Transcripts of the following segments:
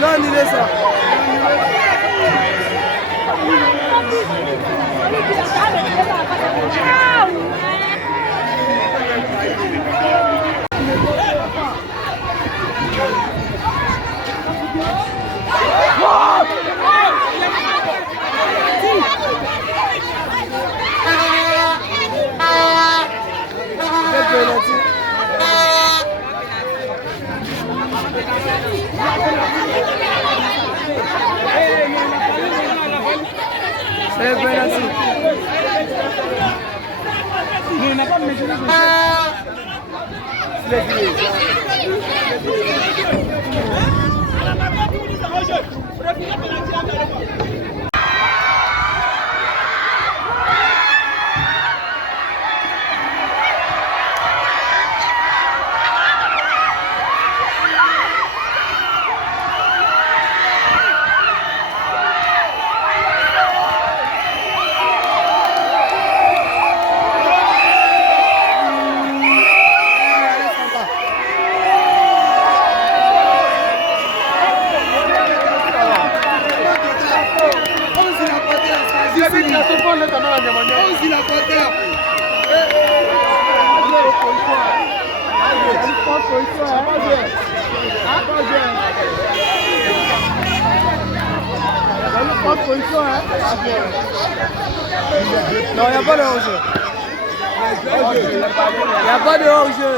On a annulé ça. C'est penalty. Non, on n'a pas mesuré. Non, il n'y a pas de hors-jeu. Il n'y a pas de hors-jeu.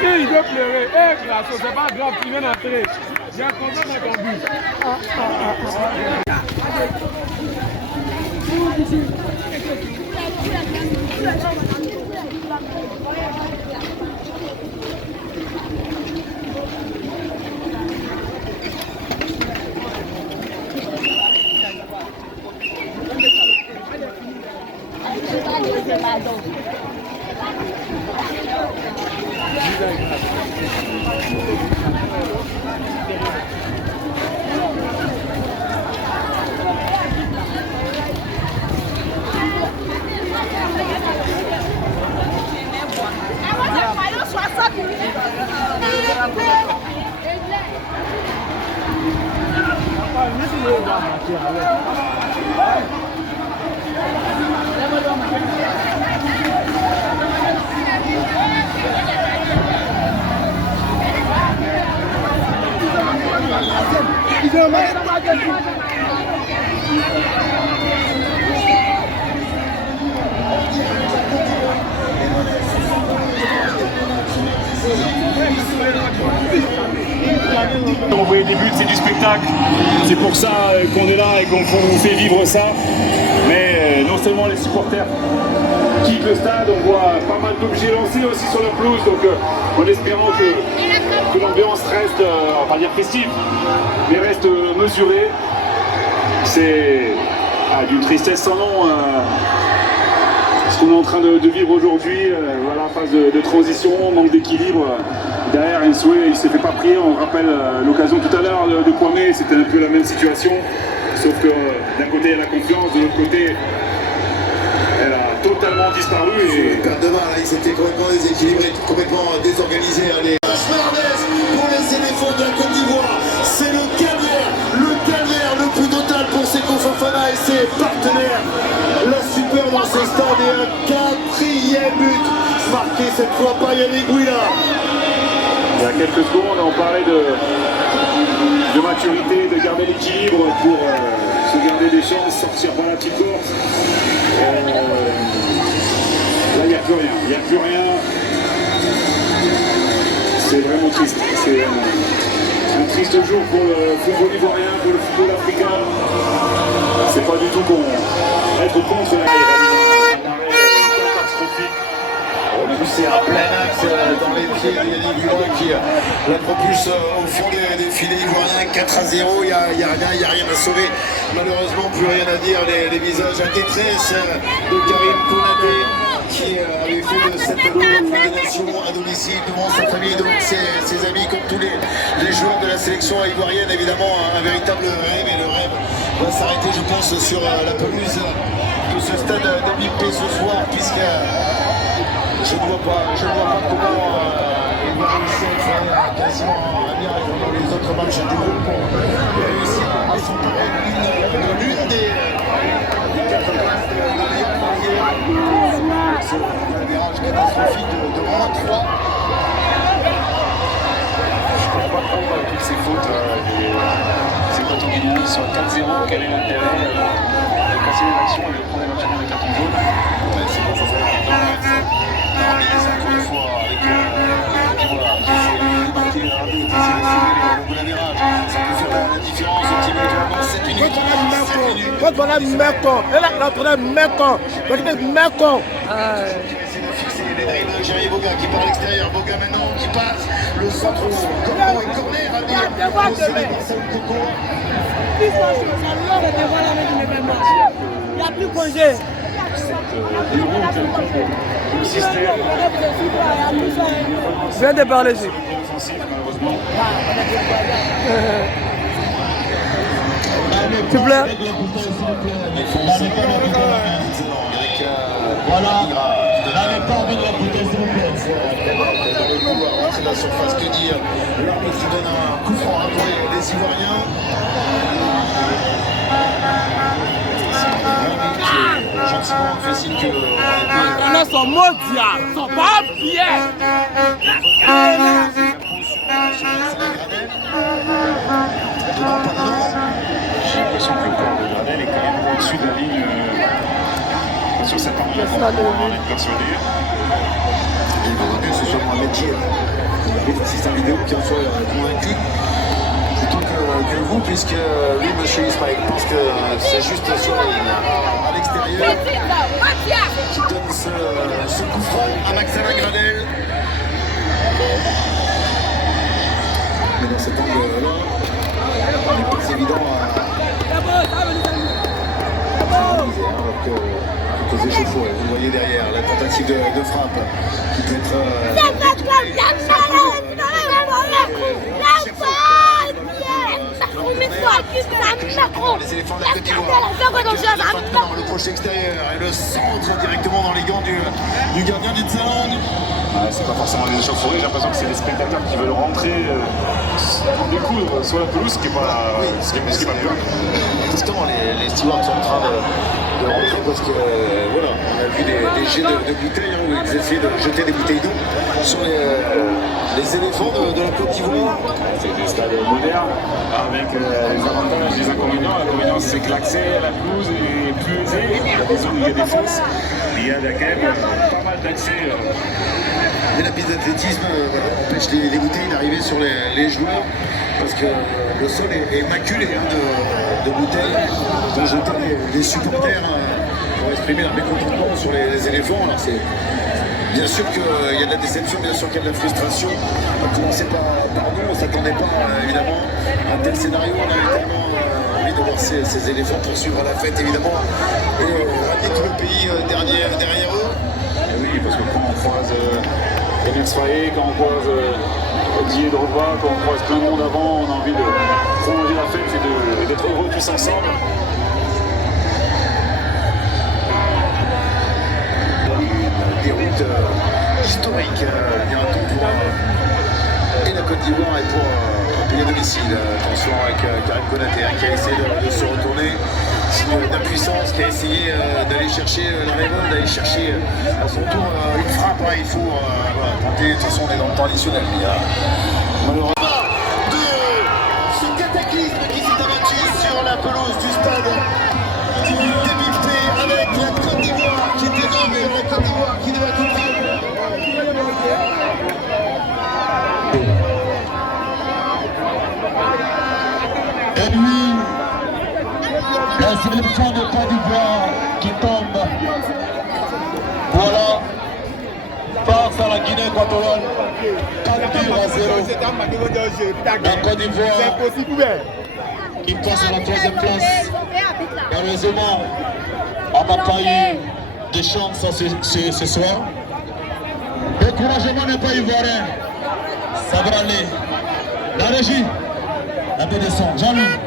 Il veut pleurer. Eh, Grasso, c'est pas grave, tu viens d'entrer. J'ai un content dans ton but. On voit des buts, c'est du spectacle, c'est pour ça qu'on est là et qu'on vous fait vivre ça, mais non seulement les supporters quittent le stade, on voit pas mal d'objets lancés aussi sur la pelouse, donc en espérant que l'ambiance reste, on va pas dire festive, mais reste mesurée. C'est d'une tristesse sans nom ce qu'on est en train de vivre aujourd'hui. Voilà, phase de transition, manque d'équilibre. Derrière, Nsoué, il s'est fait pas prier. On rappelle l'occasion tout à l'heure de Kwame, c'était un peu la même situation. Sauf que d'un côté, il y a la confiance, de l'autre côté, elle a totalement disparu. Et... Perte de balle, là, il s'était complètement déséquilibré, complètement désorganisé. Allez, pour les éléphants de la Côte d'Ivoire, c'est le calvaire le plus total pour Seko Fofana et ses partenaires. La super dans ce stade et un quatrième but marqué cette fois par Yannick Bouila. Il y a quelques secondes, on parlait de maturité, de garder l'équilibre pour se garder des chances, sortir par la petite porte. Là, il n'y a plus rien. Il n'y a plus rien. C'est vraiment triste. C'est un triste jour pour le football ivoirien, pour le football africain. C'est pas du tout être contre la catastrophique. Poussé à plein axe dans les pieds de Yannick Bouila qui la propulse au fond des filets ivoiriens. 4-0, il n'y a rien à sauver. Malheureusement, plus rien à dire. Les visages en détresse de Karim Konaté qui avait fait de cette organisation à domicile devant sa famille, donc ses amis, comme tous les joueurs de la sélection ivoirienne. Évidemment, un véritable rêve, et le rêve va s'arrêter, je pense, sur la pelouse de ce stade d'Amipé ce soir, puisque je ne vois pas comment il va réussir à faire quasiment un miracle dans les autres matchs du groupe pour réussir à s'emparer l'une des quatre places de la Ligue première. C'est un virage catastrophique de moins 3. Je ne comprends pas trop toutes ces fautes. Ces Portugais qui sont à 4-0. Quel est l'intérêt de casser les actions et de prendre éventuellement des cartons jaunes? C'est pas ça. Encore une fois, avec ça peut faire la différence. Jérémy Boga qui part à l'extérieur, Boga maintenant qui passe, le centre corner à dire il n'y a plus congé. Je viens de parler ici. S'il vous plaît. Voilà, n'avait pas envie de la protection. Rentrer dans la surface, que dire. L'arbitre donne un coup franc pour les Ivoiriens. Gentiment fait signe que On a son mot diable, son pas bien. J'ai l'impression que le corps de Gradel est quand même au-dessus de la ligne sur cette angle-là. On est persuadé. il vaudrait mieux que ce soit Mohamed Dier, l'assistant vidéo, qui en soit convaincu plutôt que vous, puisque lui, monsieur Ismaël, pense que c'est juste sur à l'extérieur qui donne ce coup franc à Maxime Gradel. Mais dans cet angle-là, il n'est pas évident à analyser, alors que quelques échauffourées. Vous voyez derrière la tentative de frappe qui peut être les éléphants de la Côte d'Ivoire. Le crochet extérieur et le centre directement dans les gants du gardien du Tsalang. C'est pas forcément des échauffourées, j'ai l'impression que c'est des spectateurs qui veulent rentrer découdre sur la pelouse, ce qui est pas bien. Justement, les stewards sont en train de rentrer parce que voilà, on a vu des jets de bouteilles où ils essaient de jeter des bouteilles d'eau sur les éléphants de la Côte d'Ivoire. C'est des stades modernes avec les avantages et les inconvénients. L'inconvénient, c'est que l'accès à la pelouse est plus aisé. Il y a des zones où il y a des fosses. Il y a quand même pas mal d'accès. Mais la piste d'athlétisme empêche les bouteilles d'arriver sur les joueurs parce que le sol est maculé de bouteilles dont jetaient les supporters pour exprimer leur mécontentement sur les éléphants. Alors c'est bien sûr qu'il y a de la déception, bien sûr qu'il y a de la frustration. On va commencer par nous, on ne s'attendait pas évidemment à un tel scénario. On a tellement envie de voir ces éléphants poursuivre la fête évidemment et ramener tout le pays derrière eux. Et oui, parce que quand on croise Enes Faé, quand on croise Didier Drogba, quand on croise plein de monde avant, on a envie de prolonger la fête et d'être heureux tous ensemble. Des routes historiques, dira-t-on, pour et la Côte d'Ivoire et pour un pays à domicile. Attention avec Karim Konaté qui a essayé de se retourner, signe d'impuissance, qui a essayé d'aller chercher la révolte, d'aller chercher à son tour une frappe. Il faut voilà, tenter, de toute façon on est dans le temps additionnel. Malheureusement, de ce cataclysme qui s'est abattu sur la pelouse du stade débité avec la Côte d'Ivoire qui était tombée, la Côte d'Ivoire qui devait tout prendre. Et lui, la sélection de Côte d'Ivoire qui tombe. Voilà, face à la Guinée équatoriale, 4-0. La Côte d'Ivoire qui passe à la 3e place. Malheureusement, on n'a pas eu de chance ce soir. Découragement n'est pas ivoirien. Ça va aller. La régie, la descend. Jean-Louis.